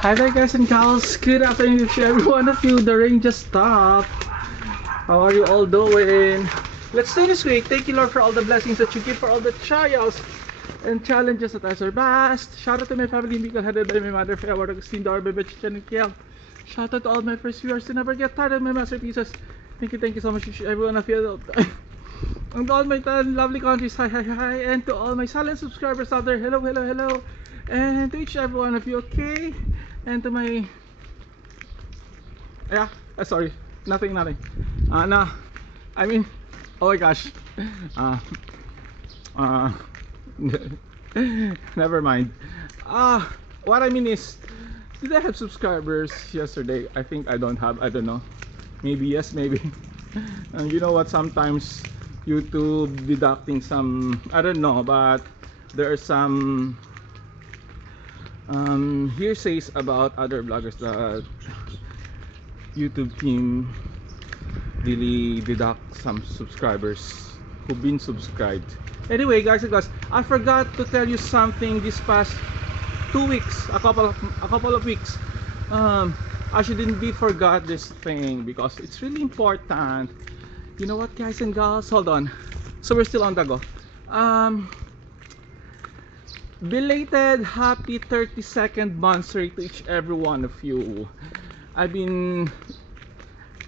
Hi there guys and gals, good afternoon to every one of you. The rain just stopped. How are you all doing? Let's do this week. Thank you Lord for all the blessings that you give, for all the trials and challenges that I surpassed. Shout out to my family in Bicol, headed by my mother, Faye Agustin, Dor, Bebe, Chichen, and Kiel. Shout out to all my first viewers to never get tired of my masterpieces. Thank you so much to every one of you. And to all my lovely countries, hi. And to all my silent subscribers out there, hello. And to each every one of you, okay? And to my sorry, nothing no, I mean, oh my gosh, uh never mind. What I mean is, did I have subscribers yesterday? I think I don't have. I don't know, maybe yes, maybe. And you know what, sometimes YouTube deducting some, I don't know, but there are some hearsays about other bloggers that YouTube team really deduct some subscribers who've been subscribed. Anyway, guys and girls, I forgot to tell you something this past 2 weeks, a couple of weeks. I shouldn't be forgot this thing because it's really important. You know what, guys and girls, hold on. So we're still on the go. Belated happy 32nd monthsary to each every one of you. I've been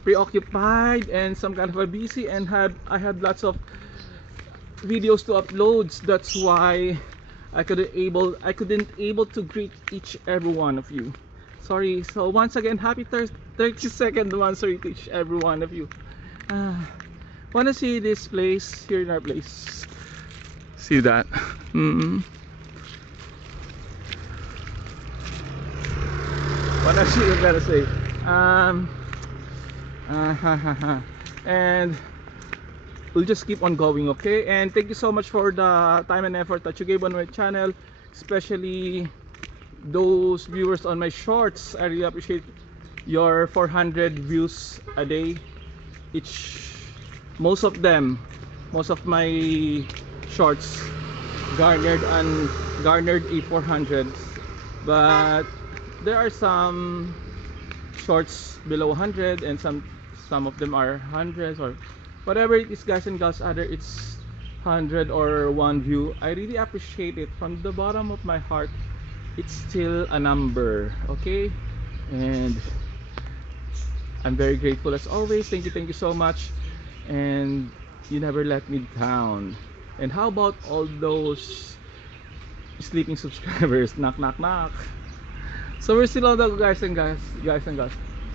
preoccupied and some kind of a busy, and I had lots of videos to upload. That's why I couldn't able to greet each every one of you. Sorry. So once again, happy 32nd monthsary to each every one of you. Wanna see this place here in our place? See that? What else you gotta say? And we'll just keep on going, okay? And thank you so much for the time and effort that you gave on my channel, especially those viewers on my shorts. I really appreciate your 400 views a day each. Most of my shorts garnered a 400, but there are some shorts below 100, and some of them are hundreds or whatever it is, guys and girls. Either it's 100 or 1 view, I really appreciate it from the bottom of my heart. It's still a number, okay? And I'm very grateful as always. Thank you so much, and you never let me down. And how about all those sleeping subscribers? Knock. So we're still on the guys and girls.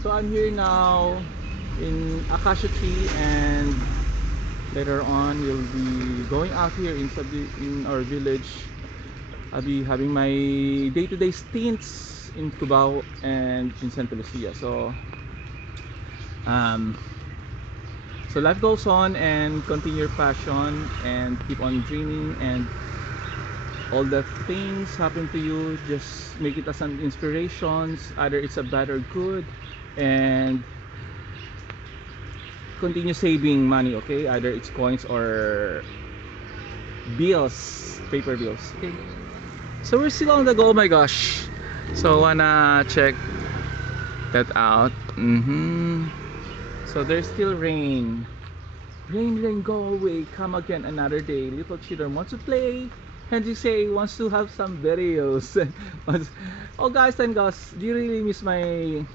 So I'm here now in Acacia Tree, and later on we'll be going out here in our village. I'll be having my day-to-day stints in Cubao and in Santa Lucia. So life goes on, and continue your passion and keep on dreaming, and all the things happen to you, just make it as an inspiration, either it's a bad or good, and continue saving money, okay? Either it's coins or bills, paper bills, okay? So we're still on the go. Oh my gosh, so wanna check that out. So there's still rain, go away, come again another day. Little children want to play, Henry say wants to have some videos. Oh guys and girls, do you really miss my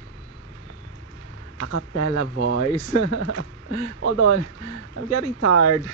a cappella voice? Hold on, I'm getting tired.